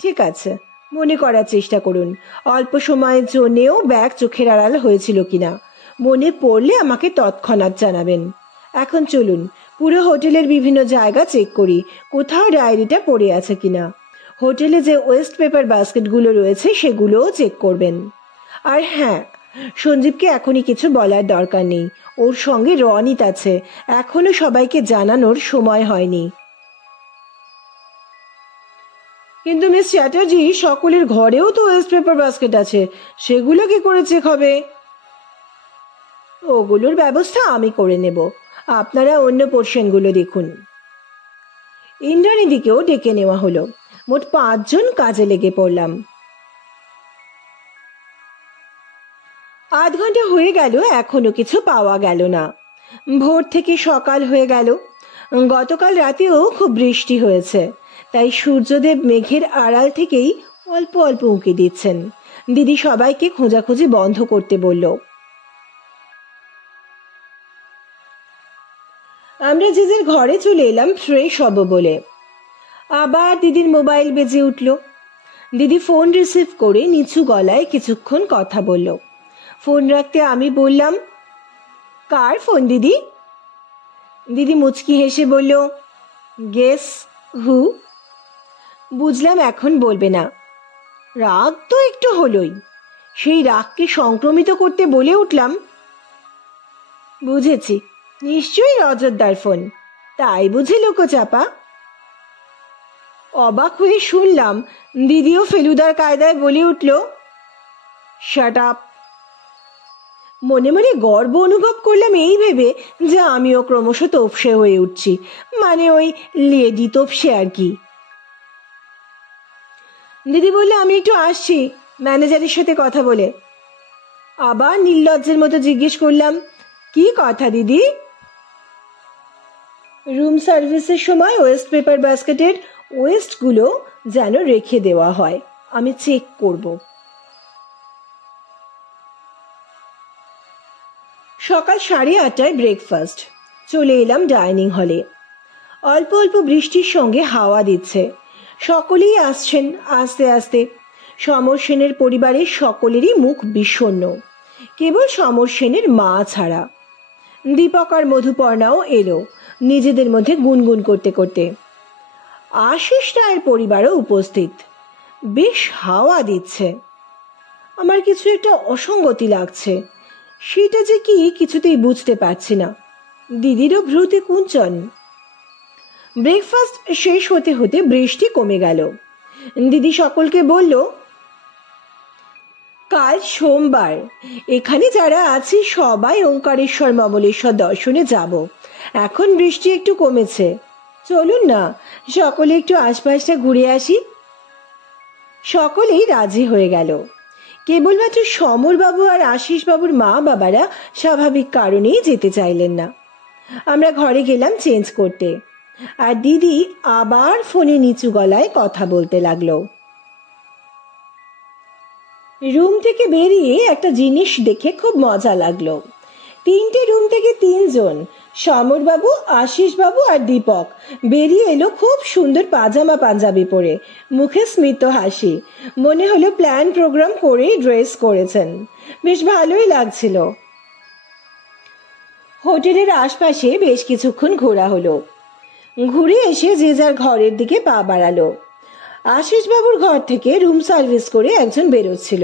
ঠিক আছে, মনে করার চেষ্টা করুন অল্প সময়ের জন্যেও ব্যাগ চোখের আড়াল হয়েছিল কিনা। মনে পড়লে আমাকে তৎক্ষণাৎ জানাবেন। এখন চলুন, পুরো হোটেলের বিভিন্ন জায়গা চেক করি, কোথাও ডায়েরিটা পড়ে আছে কিনা। হোটেলে যে ওয়েস্ট পেপার বাস্কেটগুলো রয়েছে সেগুলোও চেক করবেন। আর হ্যাঁ, সঞ্জীবকে এখনই কিছু বলার দরকার নেই, ওর সঙ্গে রনিত আছে, এখনো সবাইকে জানানোর সময় হয়নি। কিন্তু মিস চ্যাটার্জি, সকলের ঘরেও তো ওয়েস্ট পেপার বাস্কেট আছে, সেগুলো কি করে চেক হবে? ওগুলোর ব্যবস্থা আমি করে নেব, আপনারা অন্য পোর্শনগুলো দেখুন। ইন্দ্রাণীদিকেও ডেকে নেওয়া হলো। মোট 5 জন কাজে লেগে পড়লাম। আধ ঘন্টা হয়ে গেল, এখনো কিছু পাওয়া গেল না। ভোর থেকে সকাল হয়ে গেল। গতকাল রাতেও খুব বৃষ্টি হয়েছে, তাই সূর্যদেব মেঘের আড়াল থেকেই অল্প অল্প উঁকি দিচ্ছেন। দিদি সবাইকে খোঁজাখুঁজি বন্ধ করতে বলল। আমরা যে যার ঘরে চলে এলাম ফ্রেশ হব বলে। আবার দিদির মোবাইল বেজে উঠল। দিদি ফোন রিসিভ করে নিচু গলায় কিছুক্ষণ কথা বলল। ফোন রাখতে আমি বললাম, কার ফোন দিদি? দিদি মুচকি হেসে বলল, গেস হু। বুঝলাম এখন বলবে না। রাগ তো একটু হলোই, সেই রাগকে সংক্রমিত করতে বলে উঠলাম, বুঝেছি, নিশ্চয়ই অযোধ্যার ফোন, তাই বুঝি লোকচাপা। অবাক হয়ে শুনলাম দিদিও ফেলুদার কায়দায় বলে উঠল, শাট আপ। মনে মনে গর্ব অনুভব করলাম এই ভেবে যে আমিও ক্রমশ তোপসে হয়ে উঠছি, মানে ওই লেডি তোপসে আর কি। দিদি বললে, আমি একটু আসছি ম্যানেজারের সাথে কথা বলে। আবার নির্লজ্জের মতো জিজ্ঞেস করলাম, কি কথা দিদি? রুম সার্ভিসের সময় ওয়েস্ট পেপার বাস্কেটের ওয়েস্টগুলো যেন রেখে দেওয়া হয়, আমি চেক করব। সকাল 8:30টায় ব্রেকফাস্ট। চলে এলাম ডাইনিং হলে। অল্প অল্প বৃষ্টির সঙ্গে হাওয়া দিচ্ছে। সকলেই আসছেন আস্তে আস্তে। সমর সেনের পরিবারের সকলেরই মুখ বিষণ্ণ, কেবল সমর সেনের মা ছাড়া। দীপক আর মধুপর্ণাও এলো, নিজেদের মধ্যে গুনগুন করতে করতে। আশিস রায়ের পরিবারও উপস্থিত। বেশ হাওয়া দিচ্ছে। আমার কিছু একটা অসঙ্গতি লাগছে, সেটা যে কি কিছুতেই বুঝতে পারছি না। দিদিরও ভ্রুতে কুঞ্চন। ব্রেকফাস্ট শেষ হতে হতে বৃষ্টি কমে গেল। দিদি সকলকে বলল, কাল সোমবার, এখানে যারা আছি সবাই ওঙ্কারেশ্বর মমলেশ্বর দর্শনে যাব। এখন বৃষ্টি একটু কমেছে, চলুন না সকলে একটু আশপাশটা ঘুরে আসি। সকলেই রাজি হয়ে গেল। কেবলমাত্র সমরবাবু আর আশিস বাবুর মা বাবারা স্বাভাবিক কারণেই যেতে চাইলেন না। আমরা ঘরে গেলাম চেঞ্জ করতে, আর দিদি আবার ফোনে নিচু গলায় কথা বলতে লাগলো। রুম থেকে বেরিয়ে একটা জিনিস দেখে খুব মজা লাগলো। 3টে রুম থেকে 3 জন, সমরবাবু, আশিস বাবু আর দীপক, বেরিয়ে এলো খুব সুন্দর পাজামা পাঞ্জাবি পরে, মুখে স্মিত হাসি। মনে হলো প্ল্যান প্রোগ্রাম করেই ড্রেস করেছেন। বেশ ভালোই লাগছিল। হোটেলের আশপাশে বেশ কিছুক্ষণ ঘোরা হলো। ঘুরে এসে যে যার ঘরের দিকে পা বাড়ালো। আশিস বাবুর ঘর থেকে রুম সার্ভিস করে একজন বেরোচ্ছিল।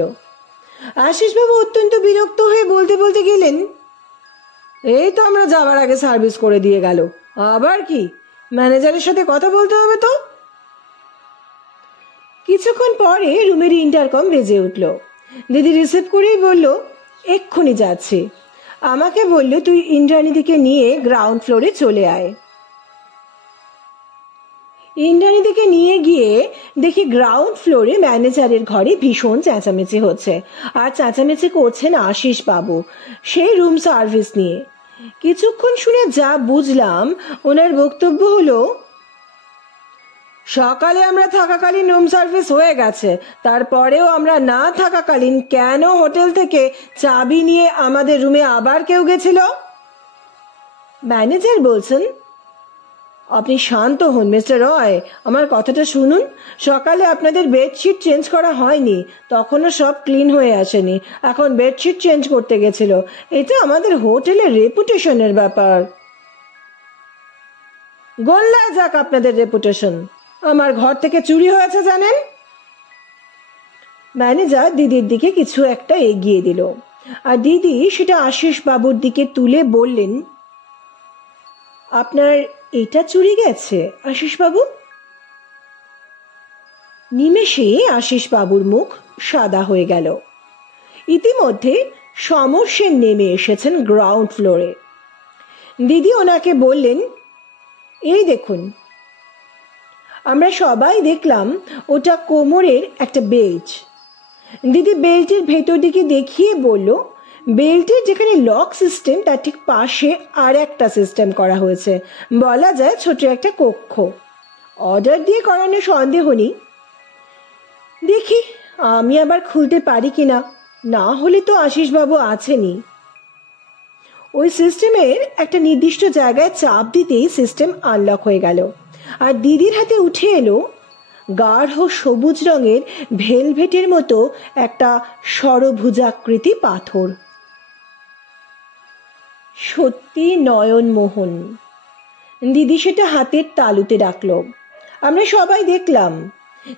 আশিস বাবু অত্যন্ত বিরক্ত হয়ে বলতে বলতে গেলেন, এই তো আমরা যাবার আগে সার্ভিস করে দিয়ে গেল, আবার কি? ম্যানেজারের সাথে কথা বলতে হবে তো। কিছুক্ষণ পরে রুমের ইন্টারকম বেজে উঠল। দিদি রিসিভ করেই বলল, এক্ষুনি যাচ্ছি। আমাকে বলল, তুই ইন্দ্রাণীদিকে নিয়ে গ্রাউন্ড ফ্লোরে চলে আয়। ইন্দ্রাণীদিকে নিয়ে গিয়ে দেখি গ্রাউন্ড ফ্লোরে ম্যানেজারের ঘরে ভীষণ চেঁচামেচি হচ্ছে, আর চেঁচামেচি করছেন আশিস বাবু, সেই রুম সার্ভিস নিয়ে। কিছুক্ষণ শুনে যা বুঝলাম, ওনার বক্তব্য হলো, সকালে আমরা থাকাকালীন রুম সার্ভিস হয়ে গেছে, তারপরেও আমরা না থাকাকালীন কেন হোটেল থেকে চাবি নিয়ে আমাদের রুমে আবার কেউ গেছিল? ম্যানেজার বলছেন, আপনি শান্ত হন মিস্টার রয়, আমার কথাটা শুনুন। সকালে আপনাদের বেডশিট চেঞ্জ করা হয়নি, তখনও সব ক্লিন হয়ে আসেনি, এখন বেডশিট চেঞ্জ করতে গেছিল। এটা আমাদের হোটেলের রেপুটেশনের ব্যাপার। গোল্লা যাক আপনাদের রেপুটেশন, আমার ঘর থেকে চুরি হয়েছে জানেন? ম্যানেজার দিদির দিকে কিছু একটা এগিয়ে দিল, আর দিদি সেটা আশিস বাবুর দিকে তুলে বললেন, আপনার এটা চুরি গেছে আশিস বাবু? নিমেষে আশিস বাবুর মুখ সাদা হয়ে গেল। ইতিমধ্যে সমর সেন নেমে এসেছেন গ্রাউন্ড ফ্লোরে। দিদি ওনাকে বললেন, এই দেখুন। আমরা সবাই দেখলাম ওটা কোমরের একটা বেল্ট। দিদি বেল্টের ভেতর দিকে দেখিয়ে বলল, বেল্টের যেখানে লক সিস্টেম তার ঠিক পাশে আর একটা সিস্টেম করা হয়েছে, বলা যায় ছোট একটা কক্ষ। অর্ডার দিয়ে করানো সন্দেহ নেই। দেখি আমি আবার খুলতে পারি কিনা, না হলে তো আশিস বাবু আছেনই। ওই সিস্টেমের একটা নির্দিষ্ট জায়গায় চাপ দিতেই সিস্টেম আনলক হয়ে গেল, আর দিদির হাতে উঠে এলো গাঢ় সবুজ রঙের ভেলভেটের মতো একটা ষড়ভুজাকৃতি পাথর। সত্যি নয়নমোহন। দিদি সেটা হাতের তালুতে রাখলো, আমরা সবাই দেখলাম।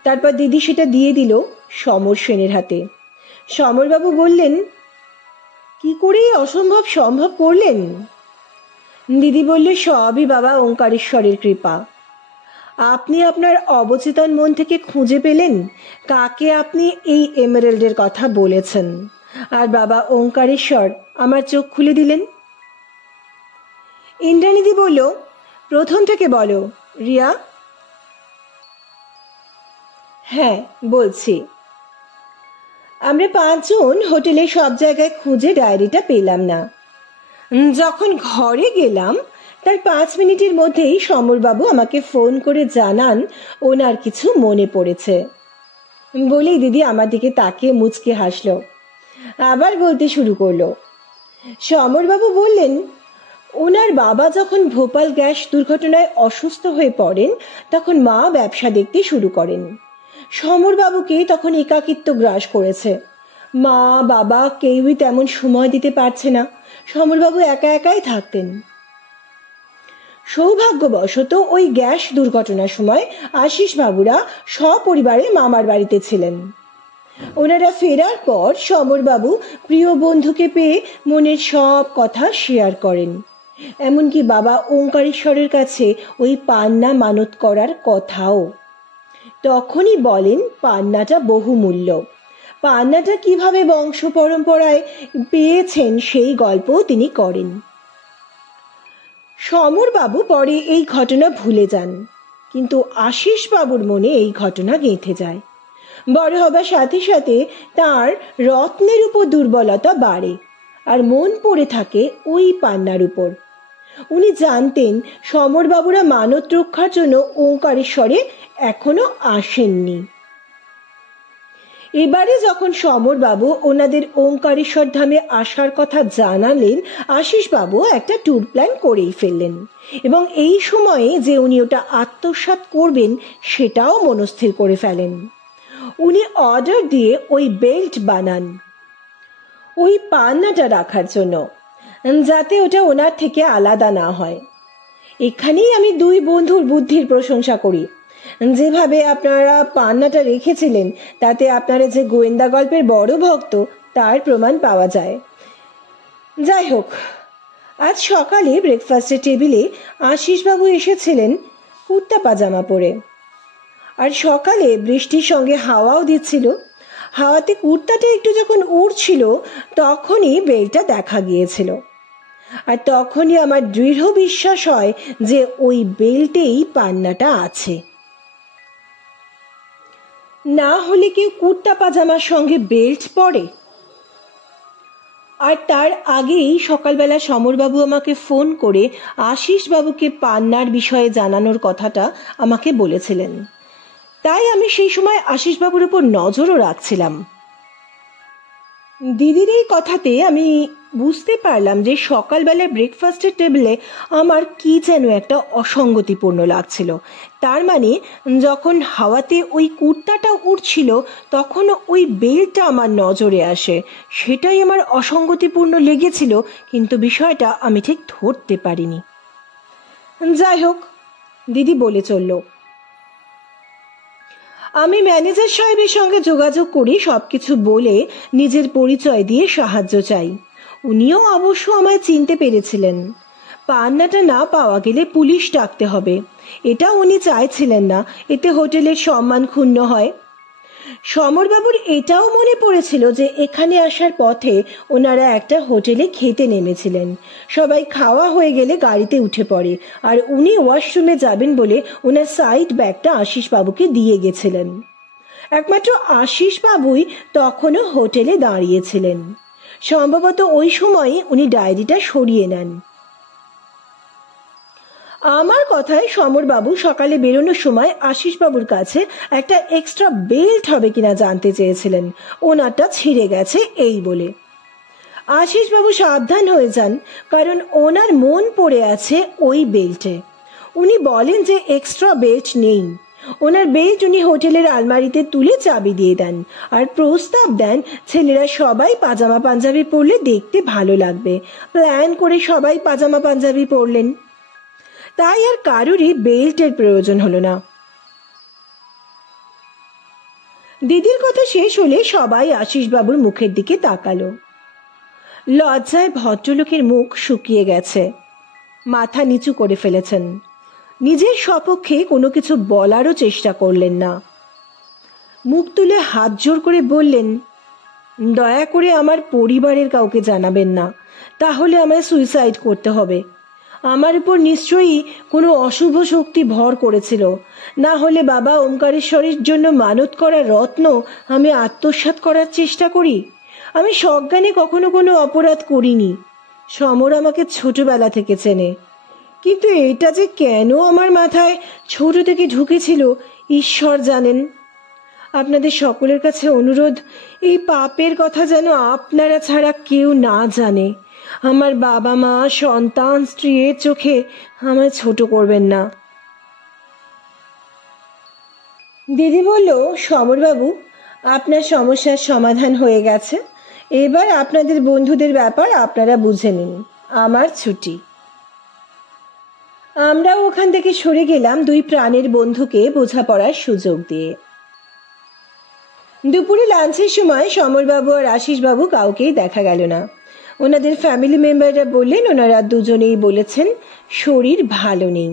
তারপর দিদি সেটা দিয়ে দিল সমর সেনের হাতে। সমরবাবু বললেন, কি করে অসম্ভব সম্ভব করলেন? দিদি বললে, সবই বাবা ওঙ্কারেশ্বরের কৃপা। আপনি আপনার অবচেতন মন থেকে খুঁজে পেলেন কাকে আপনি এই এমারেল্ডের কথা বলেছেন, আর বাবা ওঙ্কারেশ্বর আমার চোখ খুলে দিলেন। ইন্দ্রাণীদি বলল, প্রথম থেকে বলো রিয়া। হ্যাঁ বলছি। আমরা 5 জন হোটেলে সব জায়গায় খুঁজে ডায়েরিটা পেলাম না। যখন ঘরে গেলাম তার 5 মিনিটের মধ্যেই সমরবাবু আমাকে ফোন করে জানান ওনার কিছু মনে পড়েছে। বলেই দিদি আমার দিকে তাকিয়ে মুচকে হাসলো, আবার বলতে শুরু করলো। সমরবাবু বললেন, ওনার বাবা যখন ভোপাল গ্যাস দুর্ঘটনায় অসুস্থ হয়ে পড়েন তখন মা ব্যবসা দেখতে শুরু করেন। সমরবাবুকে তখন একাকিত্ব গ্রাস করেছে। মা বাবা কেউই তেমন সময় দিতে পারছে না, সমরবাবু একা একাই থাকতেন। সৌভাগ্যবশত ওই গ্যাস দুর্ঘটনার সময় আশিস বাবুরা সপরিবারে মামার বাড়িতে ছিলেন। ওনারা ফেরার পর সমরবাবু প্রিয় বন্ধুকে পেয়ে মনের সব কথা শেয়ার করেন, এমনকি বাবা ওঙ্কারেশ্বরের কাছে ওই পান্না মানত করার কথাও। তখনই বলেন পান্নাটা বহুমূল্য। পান্নাটা কিভাবে বংশ পরম্পরায় পেয়েছেন সেই গল্প তিনি করেন। সমরবাবু পরে এই ঘটনা ভুলে যান, কিন্তু আশিস বাবুর মনে এই ঘটনা গেঁথে যায়। বড় হবার সাথে সাথে তার রত্নের উপর দুর্বলতা বাড়ে, আর মন পড়ে থাকে ওই পান্নার উপর। উনি জানতেন সমরবাবুরা মানত রক্ষার জন্য ওঙ্কারেশ্বরে এখনো আসেননি। এবারে যখন সমরবাবু ওনাদের ওঙ্কারেশ্বর ধামে আসার কথা জানালেন, আশিস বাবু একটা ট্যুর প্ল্যান করেই ফেললেন, এবং এই সময়ে যে উনি ওটা আত্মসাৎ করবেন সেটাও মনস্থির করে ফেলেন। উনি অর্ডার দিয়ে ওই বেল্ট বানান ওই পান্নাটা রাখার জন্য, যাতে ওটা ওনার থেকে আলাদা না হয়। এখানেই আমি 2 বন্ধুর বুদ্ধির প্রশংসা করি। যেভাবে আপনারা পান্নাটা রেখেছিলেন তাতে আপনারা যে গোয়েন্দা গল্পের বড় ভক্ত তার প্রমাণ পাওয়া যায়। যাই হোক, আজ সকালে ব্রেকফাস্টের টেবিলে আশিসবাবু এসেছিলেন কুর্তা পাজামা পরে। আর সকালে বৃষ্টির সঙ্গে হাওয়াও দিচ্ছিল। হাওয়াতে কুর্তাটা একটু যখন উড়ছিল তখনই বেলটা দেখা গিয়েছিল। আর তখনই আমার দৃঢ় বিশ্বাস হয় যে ওই বেল্টেই পান্নাটা আছে। না হলে কেউ কুর্তা পাজামার সঙ্গে বেল্ট পরে? আর তার আগেই সকালবেলা সমরবাবু আমাকে ফোন করে আশিসবাবুকে পান্নার বিষয়ে জানানোর কথাটা আমাকে বলেছিলেন। তাই আমি সেই সময় আশিসবাবুর উপর নজরও রাখছিলাম। দিদির এই কথাতে আমি বুঝতে পারলাম যে সকালবেলা ব্রেকফাস্টের টেবিলে আমার কি যেন একটা অসঙ্গতিপূর্ণ লাগছিল। তার মানে যখন হাওয়াতে ওই কুর্তাটা উড়ছিল তখন ওই বেল্টটা আমার নজরে আসে। সেটাই আমার অসঙ্গতিপূর্ণ লেগেছিল, কিন্তু বিষয়টা আমি ঠিক ধরতে পারিনি। যাই হোক, দিদি বলে চলল, আমি ম্যানেজার সাহেবের সঙ্গে যোগাযোগ করি সবকিছু বলে নিজের পরিচয় দিয়ে সাহায্য চাই। উনিও অবশ্য আমায় চিনতে পেরেছিলেন। পান্নাটা না পাওয়া গেলে পুলিশ ডাকতে হবে, এটা উনি চাইছিলেন না, এতে হোটেলের সম্মান ক্ষুণ্ণ হয়। সমরবাবুর এটাও মনে পড়েছিল যে এখানে আসার পথে ওনারা একটা হোটেলে খেতে নেমেছিলেন। সবাই খাওয়া হয়ে গেলে গাড়িতে উঠে পড়ে, আর উনি ওয়াশরুমে যাবেন বলে ওনার সাইড ব্যাগটা আশিসবাবুকে দিয়ে গেছিলেন। একমাত্র আশিসবাবুই তখনও হোটেলে দাঁড়িয়েছিলেন। সম্ভবত ওই সময় উনি ডায়েরিটা সরিয়ে নেন। আমার কথায় সমরবাবু সকালে বেরোনোর সময় আশিসবাবুর কাছে একটা এক্সট্রা বেল্ট হবে কিনা জানতে চেয়েছিলেন। ওনারটা ছিঁড়ে গেছে এই বলে। আশিসবাবু সাবধান হয়ে যান, কারণ ওনার মন পড়ে আছে ওই বেল্টে। উনি বলেন যে এক্সট্রা বেল্ট নেই। ওনার বেল্ট উনি হোটেলের আলমারিতে তুলে চাবি দিয়ে দেন, আর প্রস্তাব দেন ছেলেরা সবাই পাজামা পাঞ্জাবি পরলে দেখতে ভালো লাগবে। প্ল্যান করে সবাই পাজামা পাঞ্জাবি পরলেন, তাই আর কারোরই বেল্টের প্রয়োজন হলো না। দিদির কথা শেষ হলে সবাই আশিসবাবুর মুখের দিকে তাকালো। লজ্জায় ভদ্রলোকের মুখ শুকিয়ে গেছে, মাথা নিচু করে ফেলেছেন। নিজের সপক্ষে কোনো কিছু বলারও চেষ্টা করলেন না। মুখ তুলে হাত জোর করে বললেন, দয়া করে আমার পরিবারের কাউকে জানাবেন না, তাহলে আমায় সুইসাইড করতে হবে। আমার উপর নিশ্চয়ই কোনো অশুভ শক্তি ভর করেছিল, না হলে বাবা ওমকারেশ্বরের জন্য মানত করা রত্ন আমি আত্মসাৎ করার চেষ্টা করি। আমি সজ্ঞানে কখনো কোনো অপরাধ করিনি। সমর আমাকে ছোটবেলা থেকে চেনে, কিন্তু এটা যে কেন আমার মাথায় ছোট থেকে ঢুকেছিল ঈশ্বর জানেন। আপনাদের সকলের কাছে অনুরোধ, এই পাপের কথা যেন আপনারা ছাড়া কেউ না জানে। আমার বাবা মা, সন্তান, স্ত্রীর চোখে আমায় ছোট করবেন না। দিদি বলল, সমরবাবু, আপনার সমস্যার সমাধান হয়ে গেছে। এবার আপনাদের বন্ধুদের ব্যাপার আপনারা বুঝে নিন। আমার ছুটি। আমরাও ওখান থেকে সরে গেলাম দুই প্রাণের বন্ধুকে বোঝাপড়ার সুযোগ দিয়ে। দুপুরে লাঞ্চের সময় সমরবাবু আর আশিসবাবু কাউকেই দেখা গেল না। ওনাদের ফ্যামিলি মেম্বাররা বললেন ওনারা দুজনেই বলেছেন শরীর ভালো নেই।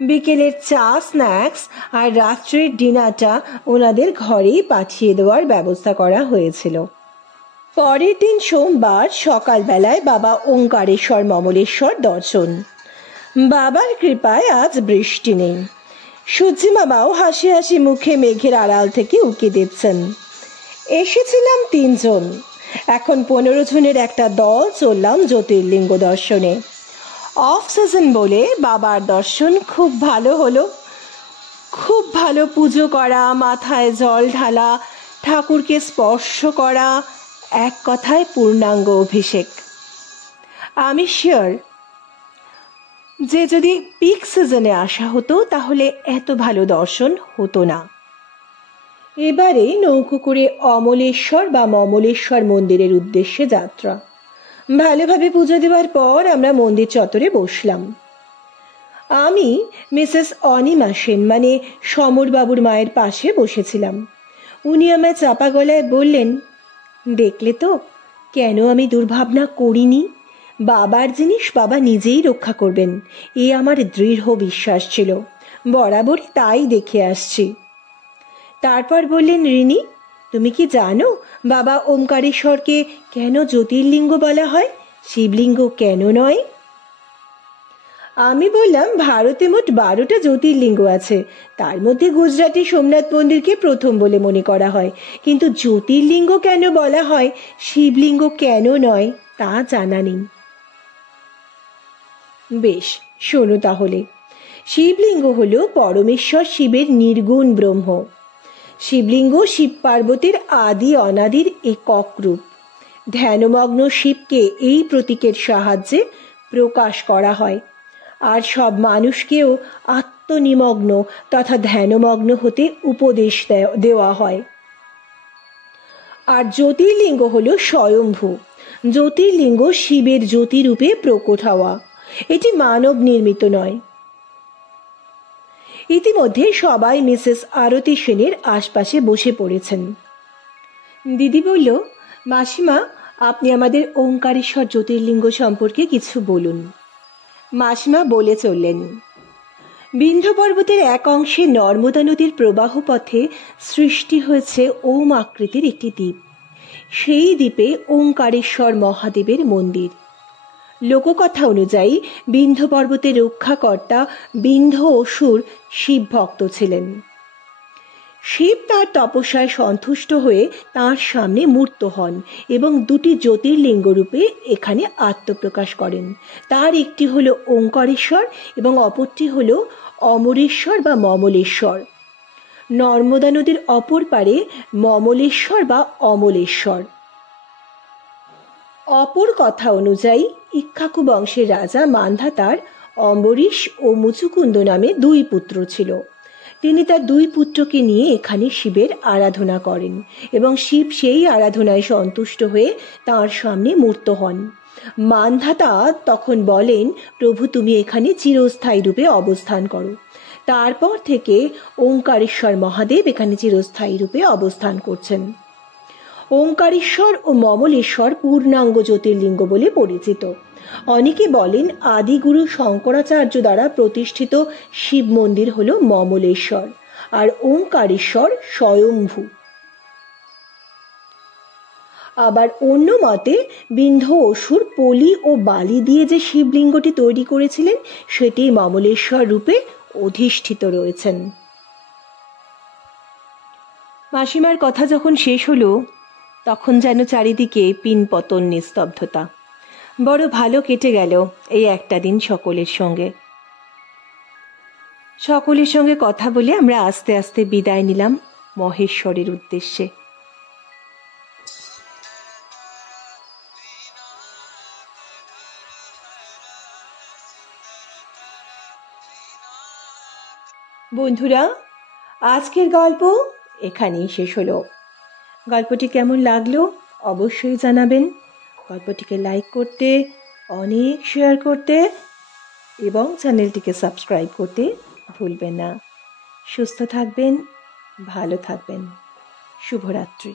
বিকেলের চা, স্ন্যাক্স আর রাত্রের ডিনারটা ওনাদের ঘরেই পাঠিয়ে দেওয়ার ব্যবস্থা করা হয়েছিল। পরের দিন সোমবার সকালবেলায় বাবা ওঙ্কারেশ্বর মমলেশ্বর দর্শন। বাবার কৃপায় আজ বৃষ্টি নেই। সূর্যি মামাও হাসি হাসি মুখে মেঘের আড়াল থেকে উকি দিচ্ছেন। এসেছিলাম 3 জন, এখন 15 জনের একটা দল চললাম জ্যোতির্লিঙ্গ দর্শনে। অফ সিজন বলে বাবার দর্শন খুব ভালো হলো। খুব ভালো পুজো করা, মাথায় জল ঢালা, ঠাকুরকে স্পর্শ করা, এক কথায় পূর্ণাঙ্গ অভিষেক। আমি শিওর যে যদি পিক সিজনে আসা হতো তাহলে এত ভালো দর্শন হতো না। এবারে নৌকো করে অমলেশ্বর বা মমলেশ্বর মন্দিরের উদ্দেশ্যে যাত্রা। ভালোভাবে পুজো দেওয়ার পর আমরা মন্দির চত্বরে বসলাম। আমি মিসেস অনিমা সেন মানে সমরবাবুর মায়ের পাশে বসেছিলাম। উনি আমায় চাপা গলায় বললেন, দেখলে তো কেন আমি দুর্ভাবনা করিনি। বাবার জিনিস বাবা নিজেই রক্ষা করবেন, এ আমার দৃঢ় বিশ্বাস ছিল। বরাবরই তাই দেখে আসছি। তারপর বললেন, রিনি, তুমি কি জানো বাবা ওমকারেশ্বরকে কেন জ্যোতির্লিঙ্গ বলা হয়, শিবলিঙ্গ কেন নয়? আমি বললাম, ভারতে মোট 12টা জ্যোতির্লিঙ্গ আছে, তার মধ্যে গুজরাটে সোমনাথ মন্দিরকে প্রথম বলে মনে করা হয়, কিন্তু জ্যোতির্লিঙ্গ কেন বলা হয়, শিবলিঙ্গ কেন নয়, তা জানা নেই। বেশ, শোনো তাহলে। শিবলিঙ্গ হল পরমেশ্বর শিবের নির্গুণ ব্রহ্ম। শিবলিঙ্গ শিব পার্বতীর আদি অনাদির একক রূপ। ধ্যানমগ্ন শিবকে এই প্রতীকের সাহায্যে প্রকাশ করা হয়, আর সব মানুষকেও আত্মনিমগ্ন তথা ধ্যানমগ্ন হতে উপদেশ দেওয়া হয়। আর জ্যোতির্লিঙ্গ হল স্বয়ম্ভু। জ্যোতির্লিঙ্গ শিবের জ্যোতিরূপে প্রকট হওয়া, এটি মানব নির্মিত নয়। ইতিমধ্যে সবাই মিসেস আরতি সেনের আশপাশে বসে পড়েছেন। দিদি বলল, মাসিমা, আপনি আমাদের ওমকারেশ্বর জ্যোতির্লিঙ্গ সম্পর্কে কিছু বলুন। মাসিমা বলে চললেন, বিন্ধ্য পর্বতের এক অংশে নর্মদা নদীর প্রবাহ পথে সৃষ্টি হয়েছে ওম আকৃতির একটি দ্বীপ। সেই দ্বীপে ওমকারেশ্বর মহাদেবের মন্দির। লোককথা অনুযায়ী বিন্ধ্য পর্বতের রক্ষাকর্তা বিন্ধ্য অসুর শিব ভক্ত ছিলেন। শিব তার তপস্যায় সন্তুষ্ট হয়ে তার সামনে মূর্ত হন এবং দুটি জ্যোতির্লিঙ্গ রূপে এখানে আত্মপ্রকাশ করেন। তার একটি হল ওঙ্কারেশ্বর এবং অপরটি হল অমরেশ্বর বা মমলেশ্বর। নর্মদা নদীর অপর পারে মমলেশ্বর বা অমলেশ্বর। অপর কথা অনুযায়ী ইক্ষ্বাকু বংশের রাজা মান্ধাতার অম্বরীশ ও মুচুকুন্দ নামে 2 পুত্র ছিল। তিনি তার 2 পুত্রকে নিয়ে এখানে শিবের আরাধনা করেন এবং শিব সেই আরাধনায় সন্তুষ্ট হয়ে তার সামনে মূর্ত হন। মান্ধাতা তখন বলেন, প্রভু, তুমি এখানে চিরস্থায়ী রূপে অবস্থান করো। তারপর থেকে ওঙ্কারেশ্বর মহাদেব এখানে চিরস্থায়ী রূপে অবস্থান করছেন। ওঙ্কারেশ্বর ও মমলেশ্বর পূর্ণাঙ্গ জ্যোতির্লিঙ্গ বলে পরিচিত। অনেকে বলেন আদিগুরু শঙ্করাচার্য দ্বারা প্রতিষ্ঠিত শিব মন্দির হল মমলেশ্বর, আর ওঙ্কারেশ্বর স্বয়ম্ভু। আবার অন্য মতে বিন্ধ্য অসুর পলি ও বালি দিয়ে যে শিবলিঙ্গটি তৈরি করেছিলেন সেটি মমলেশ্বর রূপে অধিষ্ঠিত রয়েছেন। মাসিমার কথা যখন শেষ হলো তখন যেন চারিদিকে পিনপতন নিস্তব্ধতা। বড় ভালো কেটে গেল এই একটা দিন সকলের সঙ্গে কথা বলে আমরা আস্তে আস্তে বিদায় নিলাম মহেশ্বরের উদ্দেশ্যে। বন্ধুরা, আজকের গল্প এখানেই শেষ হলো। গল্পটি কেমন লাগলো অবশ্যই জানাবেন। গল্পটিকে লাইক করতে, অনেক শেয়ার করতে এবং চ্যানেলটিকে সাবস্ক্রাইব করতে ভুলবেন না। সুস্থ থাকবেন, ভালো থাকবেন। শুভরাত্রি।